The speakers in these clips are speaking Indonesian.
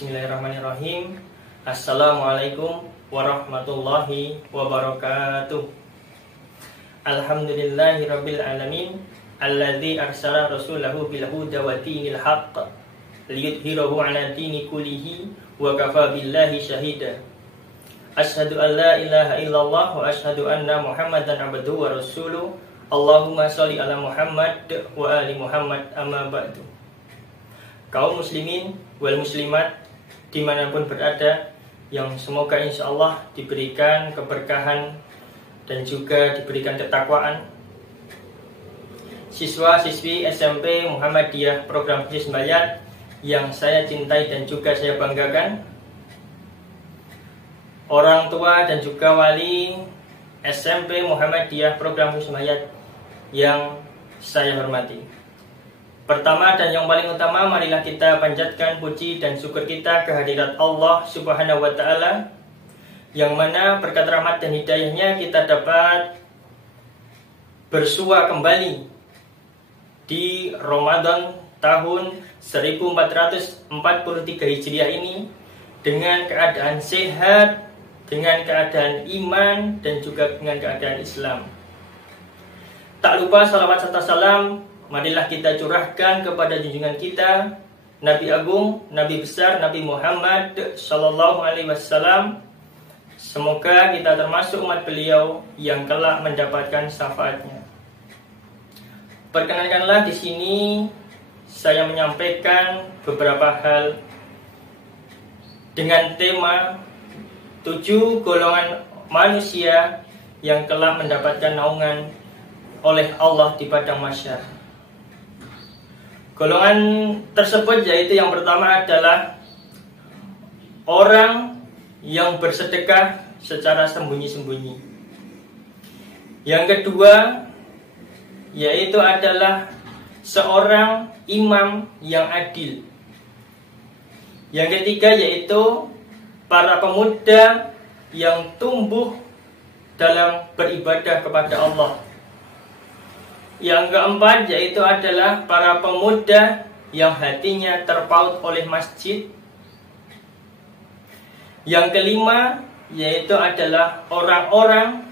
Bismillahirrahmanirrahim. Assalamualaikum warahmatullahi wabarakatuh. Alhamdulillahirabbil alamin alladzi arsala rasulahu bil huda wa dinil haqq liyudhhirahu 'ala dini kullihi wa kafa billahi shahida. Asyhadu an la ilaha illallah wa asyhadu anna Muhammadan abduhu wa rasuluh. Allahumma sholli ala Muhammad wa ali Muhammad, amma ba'du. Kaum muslimin wal muslimat dimanapun berada, yang semoga insya Allah diberikan keberkahan dan juga diberikan ketakwaan, siswa-siswi SMP Muhammadiyah program Khusus Bayat yang saya cintai dan juga saya banggakan, orang tua dan juga wali SMP Muhammadiyah program Khusus Bayat yang saya hormati. Pertama dan yang paling utama, marilah kita panjatkan puji dan syukur kita kehadirat Allah Subhanahu wa Ta'ala, yang mana berkat rahmat dan hidayahnya kita dapat bersua kembali di Ramadan tahun 1443 Hijriah ini dengan keadaan sehat, dengan keadaan iman, dan juga dengan keadaan Islam. Tak lupa salawat serta salam marilah kita curahkan kepada junjungan kita, Nabi Agung, Nabi besar, Nabi Muhammad Sallallahu Alaihi Wasallam. Semoga kita termasuk umat beliau yang kelak mendapatkan syafaatnya. Perkenankanlah di sini saya menyampaikan beberapa hal dengan tema 7 golongan manusia yang kelak mendapatkan naungan oleh Allah di padang mahsyar. Golongan tersebut yaitu yang pertama adalah orang yang bersedekah secara sembunyi-sembunyi. Yang kedua yaitu adalah seorang imam yang adil. Yang ketiga yaitu para pemuda yang tumbuh dalam beribadah kepada Allah. Yang keempat yaitu adalah para pemuda yang hatinya terpaut oleh masjid. Yang kelima yaitu adalah orang-orang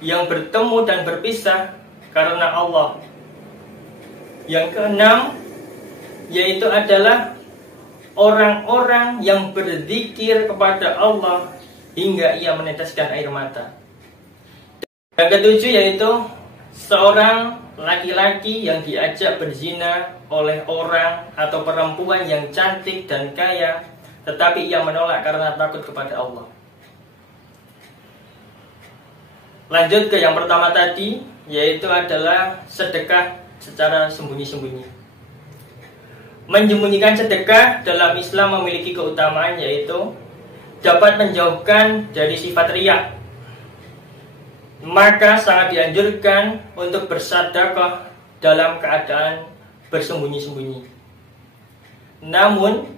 yang bertemu dan berpisah karena Allah. Yang keenam yaitu adalah orang-orang yang berzikir kepada Allah hingga ia meneteskan air mata. Yang ketujuh yaitu seorang laki-laki yang diajak berzina oleh orang atau perempuan yang cantik dan kaya, tetapi ia menolak karena takut kepada Allah. Lanjut ke yang pertama tadi, yaitu adalah sedekah secara sembunyi-sembunyi. Menyembunyikan sedekah dalam Islam memiliki keutamaan, yaitu dapat menjauhkan dari sifat riya. Maka sangat dianjurkan untuk bersedekah dalam keadaan bersembunyi-sembunyi. Namun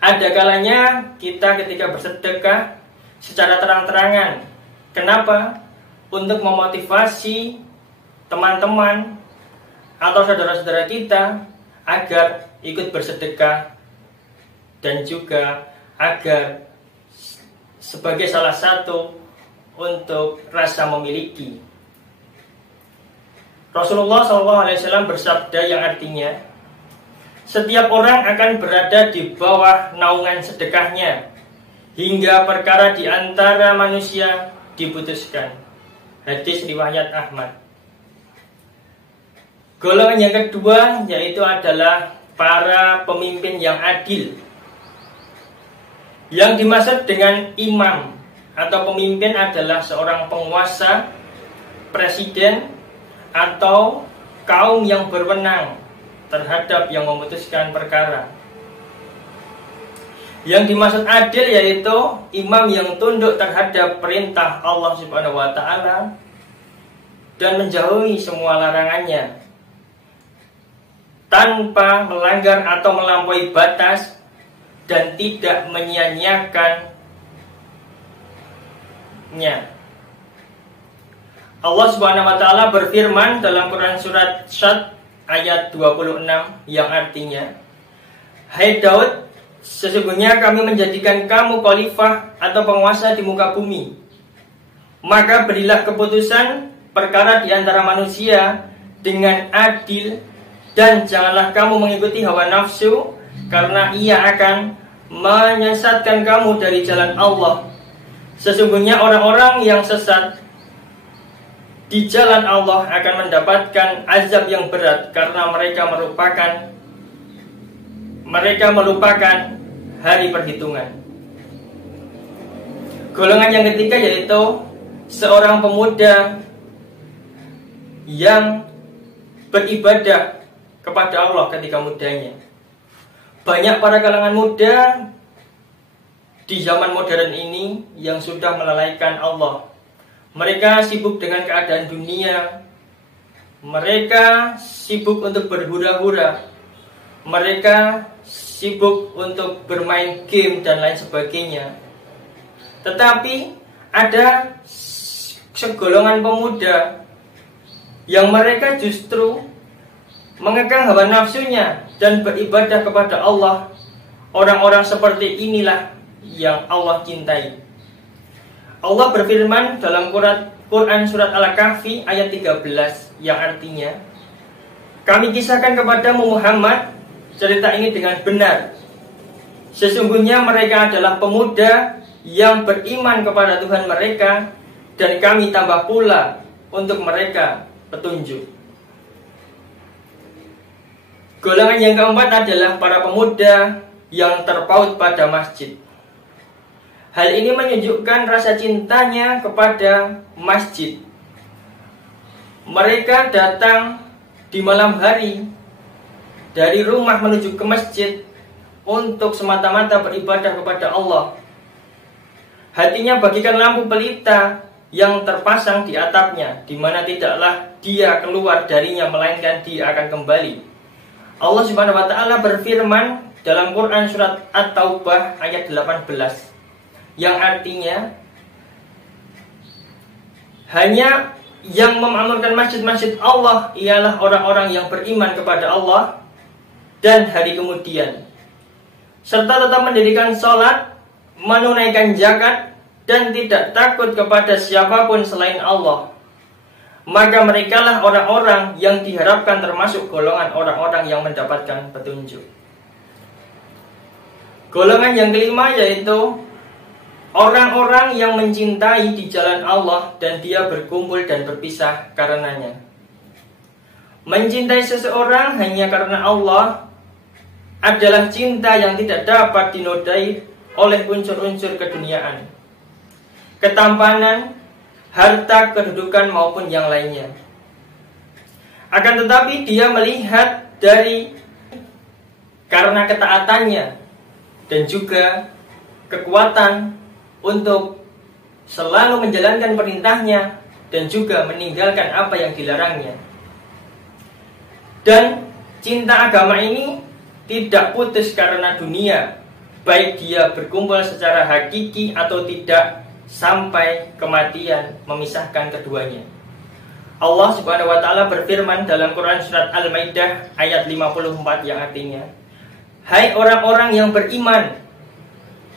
ada kalanya kita ketika bersedekah secara terang-terangan. Kenapa? Untuk memotivasi teman-teman atau saudara-saudara kita agar ikut bersedekah, dan juga agar sebagai salah satu untuk rasa memiliki. Rasulullah SAW bersabda yang artinya, setiap orang akan berada di bawah naungan sedekahnya hingga perkara di antara manusia diputuskan. Hadis riwayat Ahmad. Golongan yang kedua yaitu adalah para pemimpin yang adil. Yang dimaksud dengan imam atau pemimpin adalah seorang penguasa, presiden, atau kaum yang berwenang terhadap yang memutuskan perkara. Yang dimaksud adil yaitu imam yang tunduk terhadap perintah Allah Subhanahu wa Ta'ala dan menjauhi semua larangannya, tanpa melanggar atau melampaui batas, dan tidak menyia-nyiakan. Allah Subhanahu wa Ta'ala berfirman dalam Quran surat Syad ayat 26 yang artinya, Hai Daud, sesungguhnya kami menjadikan kamu khalifah atau penguasa di muka bumi. Maka berilah keputusan perkara di antara manusia dengan adil, dan janganlah kamu mengikuti hawa nafsu, karena ia akan menyesatkan kamu dari jalan Allah. Sesungguhnya orang-orang yang sesat di jalan Allah akan mendapatkan azab yang berat, karena mereka melupakan hari perhitungan. Golongan yang ketiga yaitu seorang pemuda yang beribadah kepada Allah ketika mudanya. Banyak para kalangan muda di zaman modern ini yang sudah melalaikan Allah. Mereka sibuk dengan keadaan dunia. Mereka sibuk untuk berhura-hura. Mereka sibuk untuk bermain game dan lain sebagainya. Tetapi ada segolongan pemuda yang mereka justru mengekang hawa nafsunya dan beribadah kepada Allah. Orang-orang seperti inilah yang Allah cintai. Allah berfirman dalam Quran surat Al-Kahfi ayat 13 yang artinya, kami kisahkan kepadamu Muhammad cerita ini dengan benar. Sesungguhnya mereka adalah pemuda yang beriman kepada Tuhan mereka, dan kami tambah pula untuk mereka petunjuk. Golongan yang keempat adalah para pemuda yang terpaut pada masjid. Hal ini menunjukkan rasa cintanya kepada masjid. Mereka datang di malam hari dari rumah menuju ke masjid untuk semata-mata beribadah kepada Allah. Hatinya bagikan lampu pelita yang terpasang di atapnya, di mana tidaklah dia keluar darinya, melainkan dia akan kembali. Allah Subhanahu wa taala berfirman dalam Quran surat At-Taubah ayat 18 yang artinya, hanya yang memakmurkan masjid-masjid Allah ialah orang-orang yang beriman kepada Allah dan hari kemudian, serta tetap mendirikan sholat, menunaikan zakat, dan tidak takut kepada siapapun selain Allah. Maka merekalah orang-orang yang diharapkan termasuk golongan orang-orang yang mendapatkan petunjuk. Golongan yang kelima yaitu orang-orang yang mencintai di jalan Allah dan dia berkumpul dan berpisah karenanya. Mencintai seseorang hanya karena Allah adalah cinta yang tidak dapat dinodai oleh unsur-unsur keduniaan, ketampanan, harta, kedudukan maupun yang lainnya. Akan tetapi dia melihat dari karena ketaatannya dan juga kekuatan untuk selalu menjalankan perintahnya dan juga meninggalkan apa yang dilarangnya. Dan cinta agama ini tidak putus karena dunia, baik dia berkumpul secara hakiki atau tidak, sampai kematian memisahkan keduanya. Allah Subhanahu wa taala berfirman dalam Quran surat Al-Maidah ayat 54 yang artinya, hai orang-orang yang beriman,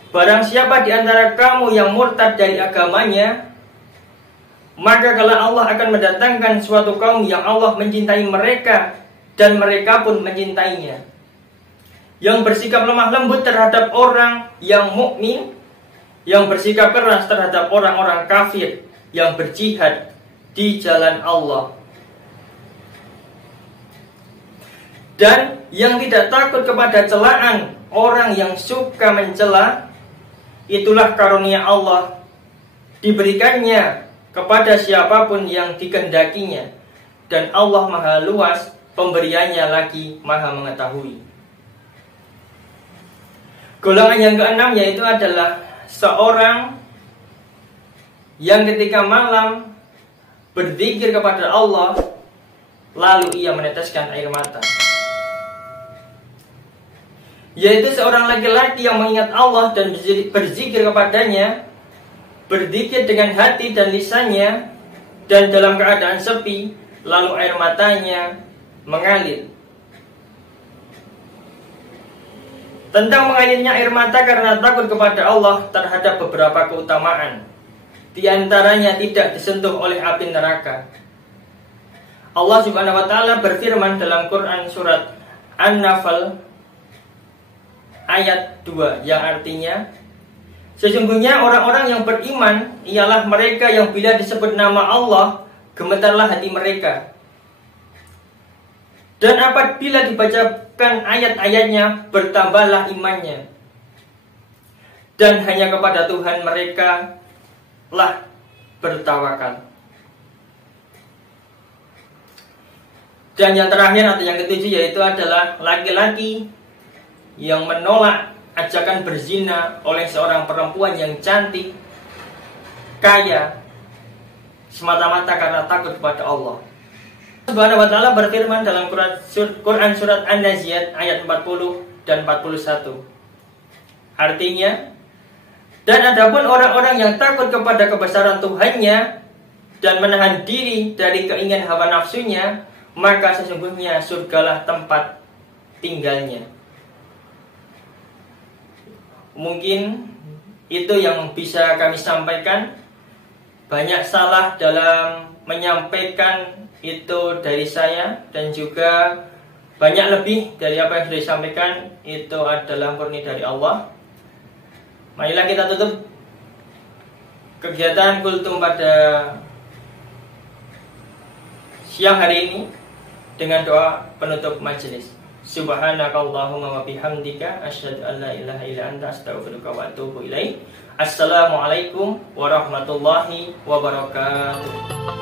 barang siapa di antara kamu yang murtad dari agamanya, maka kalau Allah akan mendatangkan suatu kaum yang Allah mencintai mereka dan mereka pun mencintainya, yang bersikap lemah lembut terhadap orang yang mukmin, yang bersikap keras terhadap orang-orang kafir yang berjihad di jalan Allah, dan yang tidak takut kepada celaan orang yang suka mencela. Itulah karunia Allah, diberikannya kepada siapapun yang dikehendakinya, dan Allah maha luas pemberiannya lagi maha mengetahui. Golongan yang keenam yaitu adalah seorang yang ketika malam berzikir kepada Allah, lalu ia meneteskan air mata. Yaitu seorang laki-laki yang mengingat Allah dan berzikir kepadanya, berzikir dengan hati dan lisannya, dan dalam keadaan sepi, lalu air matanya mengalir. tentang mengalirnya air mata karena takut kepada Allah terhadap beberapa keutamaan. Di antaranya tidak disentuh oleh api neraka. Allah Subhanahu wa taala berfirman dalam Quran surat An-Nahl ayat 2 yang artinya, sesungguhnya orang-orang yang beriman ialah mereka yang bila disebut nama Allah gemetarlah hati mereka. Dan apabila dibacakan ayat-ayatnya bertambahlah imannya. Dan hanya kepada Tuhan mereka lah bertawakal. Dan yang terakhir atau yang ketujuh yaitu adalah laki-laki yang menolak ajakan berzina oleh seorang perempuan yang cantik, kaya, semata-mata karena takut kepada Allah. Subhanahu wa ta'ala berfirman dalam Quran surat An-Nazi'at ayat 40 dan 41. Artinya, dan adapun orang-orang yang takut kepada kebesaran Tuhannya dan menahan diri dari keinginan hawa nafsunya, maka sesungguhnya surgalah tempat tinggalnya. Mungkin itu yang bisa kami sampaikan. Banyak salah dalam menyampaikan itu dari saya, dan juga banyak lebih dari apa yang sudah disampaikan itu adalah murni dari Allah. Marilah kita tutup kegiatan kultum pada siang hari ini dengan doa penutup majelis. Subhanakallahumma wa bihamdika asyhadu an la ilaha illa anta astaghfiruka wa atubu ilaik. Assalamualaikum warahmatullahi wabarakatuh.